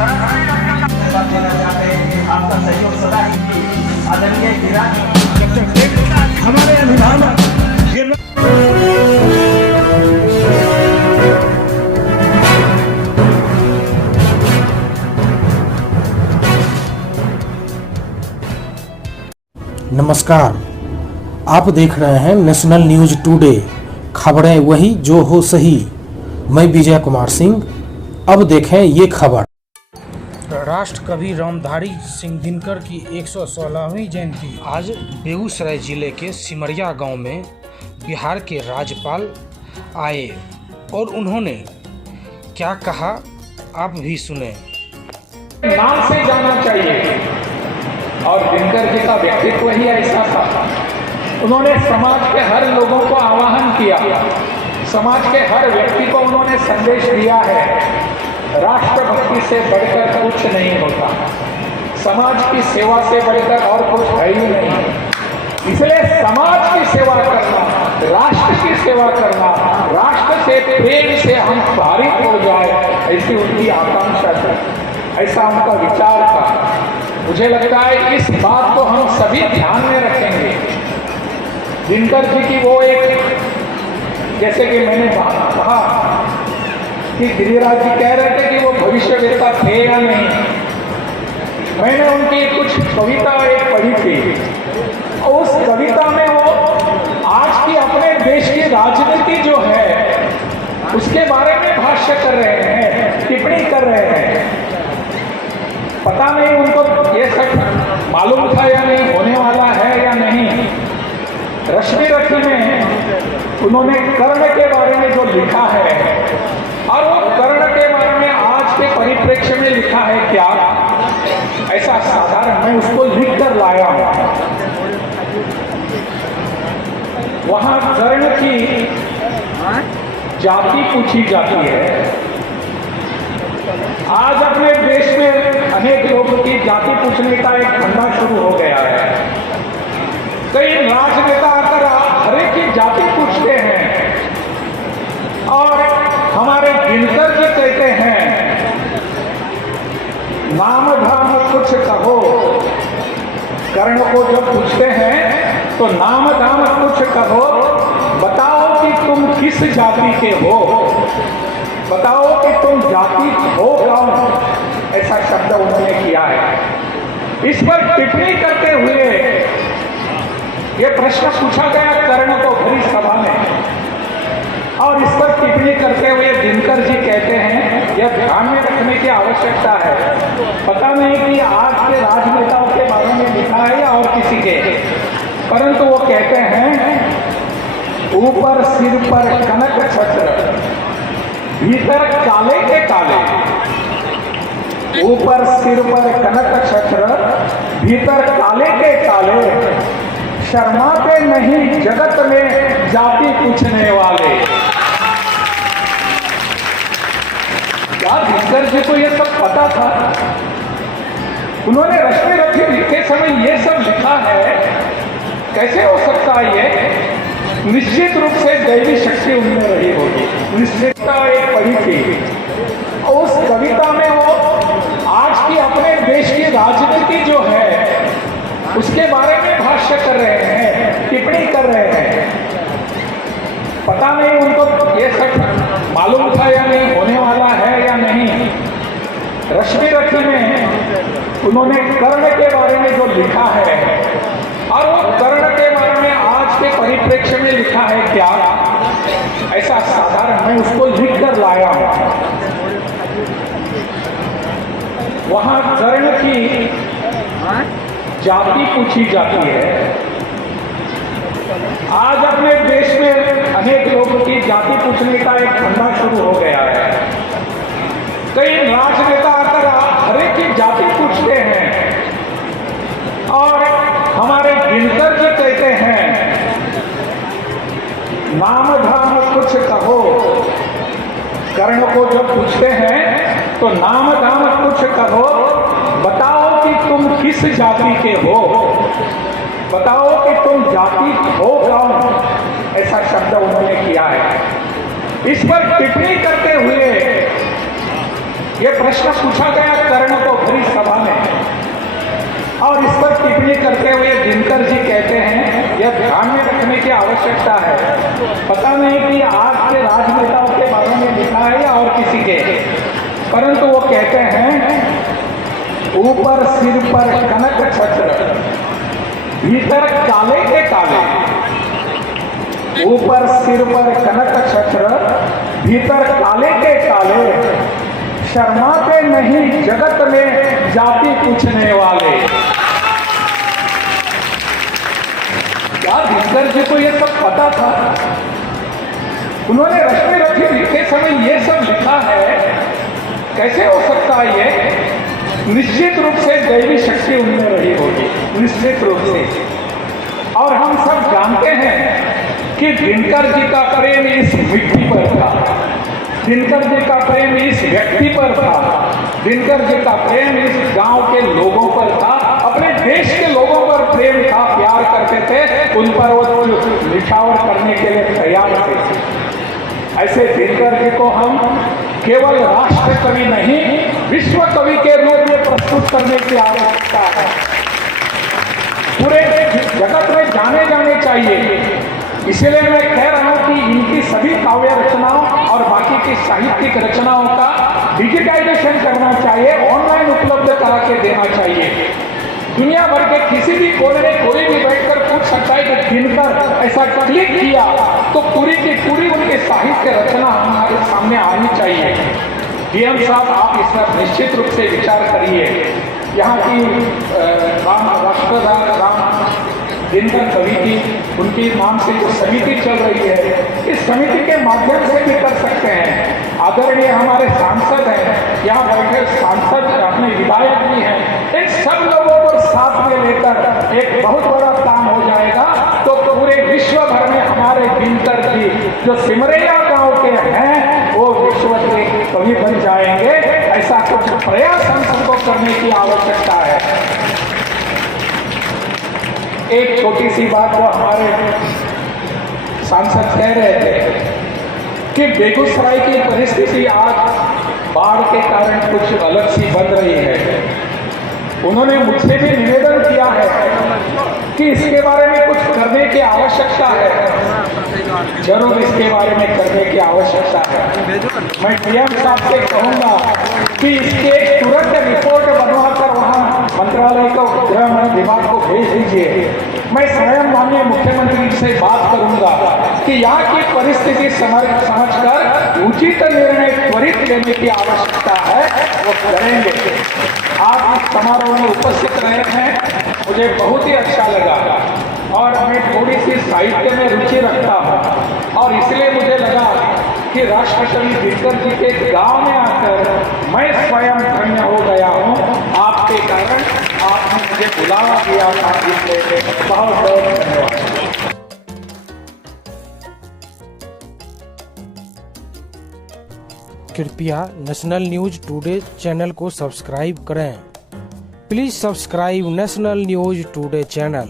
देना चाहते हैं कि आपका सहयोग सदा ही आदरणीय हमारे अभिभावक नमस्कार, आप देख रहे हैं नेशनल न्यूज टुडे, खबरें वही जो हो सही। मैं विजय कुमार सिंह। अब देखें ये खबर। राष्ट्रकवि रामधारी सिंह दिनकर की 116वीं जयंती आज बेगूसराय जिले के सिमरिया गांव में बिहार के राज्यपाल आए और उन्होंने क्या कहा, आप भी सुने। नाम से जाना चाहिए और दिनकर जी का व्यक्तित्व ही ऐसा था। उन्होंने समाज के हर लोगों को आह्वान किया, समाज के हर व्यक्ति को उन्होंने संदेश दिया है, राष्ट्रभक्ति से बढ़कर कुछ नहीं होता, समाज की सेवा से बढ़कर और कुछ है ही नहीं। इसलिए समाज की सेवा करना, राष्ट्र की सेवा करना, राष्ट्र से प्रेम से हम भारित हो जाए, ऐसी उनकी आकांक्षा थी, ऐसा उनका विचार था। मुझे लगता है इस बात को हम सभी ध्यान में रखेंगे। दिनकर जी की वो एक, जैसे कि मैंने कहा कि गिरिराज जी कह रहे थे कि वो भविष्यवेत्ता थे या नहीं, मैंने उनकी कुछ कविता एक पढ़ी थी। उस कविता में वो आज की अपने देश की राजनीति जो है उसके बारे में भाष्य कर रहे हैं, टिप्पणी कर रहे हैं। पता नहीं उनको ये सब मालूम था या नहीं, होने वाला है या नहीं। रश्मि रखी में उन्होंने कर्ण के बारे में जो लिखा है, और वो कर्ण के बारे में आज के परिप्रेक्ष्य में लिखा है क्या, ऐसा साधारण मैं उसको लिख कर लाया हूं। वहां कर्ण की जाति पूछी जाती है। आज अपने देश में अनेक लोगों की जाति पूछने का एक धंधा शुरू हो गया है। कई राजनेता आकर हर एक की जाति पूछते हैं, और हमारे दिनकर जी कहते हैं नाम धाम कुछ कहो। कर्ण को जब पूछते हैं तो नाम धाम कुछ कहो, बताओ कि तुम किस जाति के हो, बताओ कि तुम जाति हो कौन, ऐसा शब्द उन्होंने किया है। इस पर टिप्पणी करते हुए यह प्रश्न पूछा गया कर्ण को भरी सभा में, और इस पर टिप्पणी करते हुए दिनकर जी कहते हैं यह ध्यान में रखने की आवश्यकता है। पता नहीं कि आज के राजनेताओं के बारे में लिखा है या और किसी के, परंतु वो कहते हैं ऊपर सिर पर कनक छत्र, भीतर काले के काले। ऊपर सिर पर कनक छत्र, भीतर काले के काले, शर्माते नहीं जगत में जाति पूछने वाले। क्या दिनकर जी को यह सब पता था? उन्होंने रश्मि रखी लिखते समय यह सब लिखा है, कैसे हो सकता है? ये निश्चित रूप से दैवी शक्ति उनमें रही होगी। निश्चितता एक पढ़ी थी, और उस कविता में वो आज की अपने देश की राजनीति जो है उसके बारे में भाष्य कर रहे हैं, टिप्पणी कर रहे हैं। पता नहीं उनको ये सब मालूम था या नहीं, होने वाला है या नहीं। रश्मि रखी में उन्होंने कर्ण के बारे में जो लिखा है, और वो कर्ण के बारे में आज के परिप्रेक्ष्य में लिखा है क्या, ऐसा साधारण मैं उसको लिख कर लाया हूं। वहां कर्ण की जाति पूछी जाती है। आज अपने देश में अनेक लोगों की जाति पूछने का एक धंधा शुरू हो गया है। कई राजनेता आकर हर एक की जाति पूछते हैं, और हमारे दिनकर जी कहते हैं नाम धाम कुछ कहो। कर्ण को जब पूछते हैं तो नाम धाम कुछ कहो, बताओ कि तुम किस जाति के हो, बताओ कि तुम जाति हो कौन, ऐसा शब्द उन्होंने किया है। इस पर टिप्पणी करते हुए ये प्रश्न पूछा गया कर्ण को भरी सभा में, और इस पर टिप्पणी करते हुए दिनकर जी कहते हैं, यह ध्यान में रखने की आवश्यकता है, पता नहीं कि आज के राजनेताओं के बारे में लिखा है या और किसी के, परंतु वो कहते हैं ऊपर सिर पर कनक छत्र, भीतर काले के काले, ऊपर सिर पर कनक छत्र, भीतर काले के काले, शर्माते नहीं जगत में जाति पूछने वाले। क्या दिनकर जी को ये सब पता था? उन्होंने रश्मि रथी लिखते समय ये सब लिखा है, कैसे हो सकता है ये? निश्चित रूप से दैवी शक्ति उनमें रही होगी, निश्चित रूप से। और हम सब जानते हैं कि दिनकर जी का प्रेम इस मिट्टी पर था, दिनकर जी का प्रेम इस व्यक्ति पर था, दिनकर जी का प्रेम इस गांव के लोगों पर था, अपने देश के लोगों पर प्रेम था, प्यार करते थे, उन पर वो निछावर करने के लिए तैयार थे। ऐसे दिनकर जी को हम केवल राष्ट्र कवि नहीं, विश्व कवि के रूप में प्रस्तुत करने की आवश्यकता है। पूरे जगत में जाने चाहिए। इसलिए मैं कह रहा हूं कि इनकी सभी काव्य रचनाओं और बाकी की साहित्यिक रचनाओं का डिजिटाइजेशन करना चाहिए, ऑनलाइन उपलब्ध करा के देना चाहिए। दुनिया भर के किसी भी कोने में कोई भी बैठकर पूछ सकता है कि दिनकर ऐसा क्लिक किया तो पूरी की पूरी उनकी साहित्य रचना हमारे सामने आनी चाहिए। डीएम साहब, आप इस पर निश्चित रूप से विचार करिए। यहाँ की राष्ट्रदार राम दिनकर कवि की, उनकी नाम से जो समिति चल रही है, इस समिति के माध्यम से भी कर सकते हैं। आदरणीय हमारे सांसद हैं, यहाँ बैठे सांसद अपने विधायक भी हैं, इन सब लोगों को साथ में लेकर एक बहुत बड़ा काम हो जाएगा, तो पूरे विश्व भर में हमारे दिनकर जी जो सिमरिया गांव के हैं वो विश्व के कवि बन जाएंगे। ऐसा कुछ प्रयास हम सबको करने की आवश्यकता है। एक छोटी सी बात जो हमारे सांसद कह रहे थे कि बेगूसराय की परिस्थिति आज बाढ़ के कारण कुछ अलग सी बन रही है। उन्होंने मुझसे भी निवेदन किया है कि इसके बारे में कुछ करने की आवश्यकता है। जरूर इसके बारे में करने की आवश्यकता है। मैं डीएम साहब से कहूँगा कि इसके तुरंत रिपोर्ट बनवाकर वहाँ मंत्रालय को, गृह विभाग को भेज दीजिए। मैं स्वयं माननीय मुख्यमंत्री से बात करूंगा कि यहाँ की परिस्थिति समझकर उचित निर्णय त्वरित लेने की आवश्यकता है, वो करेंगे। आप इस समारोह में उपस्थित रहे हैं, मुझे बहुत ही अच्छा लगा, और मैं थोड़ी सी साहित्य में रुचि रखता हूँ, और इसलिए मुझे लगा कि राष्ट्रकवि दिनकर जी के गांव में आकर मैं स्वयं धन्य हो गया हूँ। आपके कारण आपने मुझे बुलावा दिया था, इसलिए बहुत बहुत धन्यवाद। कृपया नेशनल न्यूज टुडे चैनल को सब्सक्राइब करें। Please subscribe national news today channel.